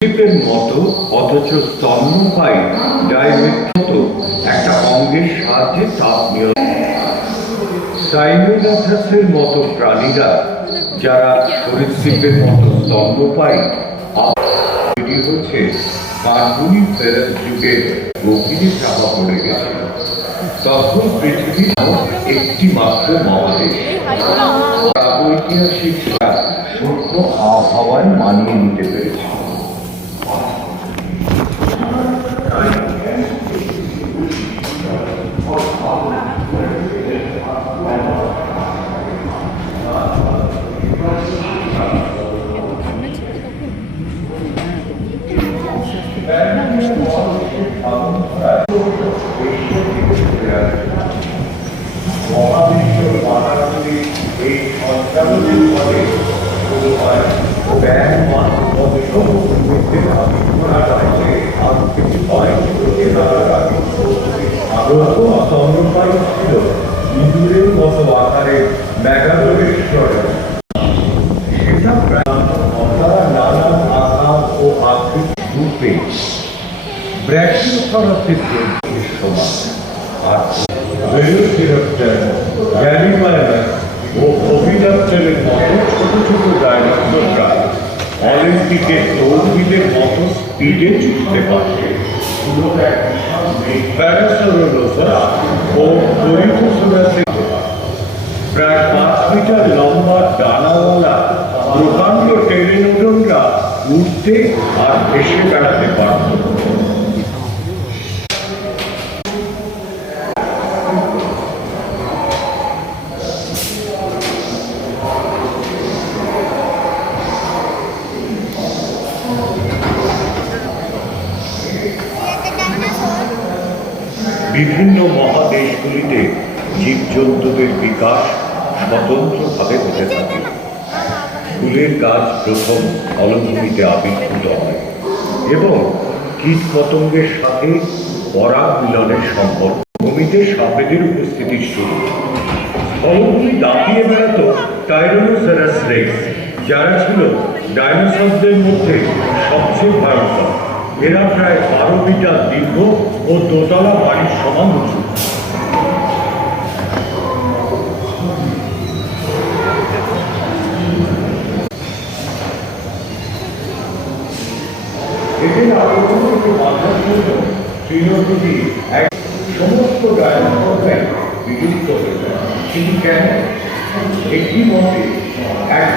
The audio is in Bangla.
শিল্পের মতো অথচ স্তন্যপায়ী ডাইমেট একটা অঙ্গের সাহায্যে তাপ নিয়ন্ত্রণ। সাইনোডাকটাসের মতো প্রাণীরা যারা সরীসৃপের মতো স্তন্যপায়ী তৈরি হচ্ছে কার্বনিফেরাস যুগের গভীরে চাপা পড়ে গেছে। তখন পৃথিবী একটি মাত্র মহাদেশ প্রাগৈতিহাসিক সূক্ষ্ম আবহাওয়ায় মানিয়ে নিতে পেরেছে। মহাবিশ্ব বানাগুলি এই সঞ্চালনের ফলে শুরু হয় ব্যাংমান স্তন্যপায়ী ছিল ইঁদুরের মতো আকারের মেগালোরেশ্বর। সেটা তারা নানান আকার ও আকৃতির রূপে ব্র্যাকিওথরাসের সমান। আর ভেলোসিরাপ্টর, গ্যালিমায়ানাস ও ওভিরাপ্টরের মতো ছোট ছোট ডাইনোসররা অলিম্পিকে দৌড়বিদের মতো স্পিডে ছুটতে পারছে। প্যারাসাউরোলোসাস ও কোরিবোসারাসের প্রায় 5 মিটার লম্বা ডানাওয়ালা প্রকাণ্ড টেরিনোডনরা উঠতে আর ভেসে বেড়াতে পারত। বিভিন্ন মহাদেশগুলিতে জীবজন্তুদের বিকাশ স্বতন্ত্রভাবে হতে থাকে। ফুলের গাছ প্রথম ফলভূমিতে আবির্ভূত হয় এবং কীট পতঙ্গের সাথে পরাগ মিলনের সম্পর্ক। ভূমিতে সাপেদের উপস্থিতির শুরু। ফলভূমি দাপিয়ে বেড়াত টাইরানোসরাস রেক্স, যারা ছিল ডাইনোসরদের মধ্যে সবচেয়ে ভয়ঙ্কর। এরা প্রায় 12 মিটার দীর্ঘ ও দোতলা বাড়ির সমান উঁচু। এদের আক্রমণ থেকে বাঁচার জন্য তৃণভোজী সমস্ত ডাইনোসররাই বিলুপ্ত হয়ে যায়। কিন্তু কেন? একটি মতে এক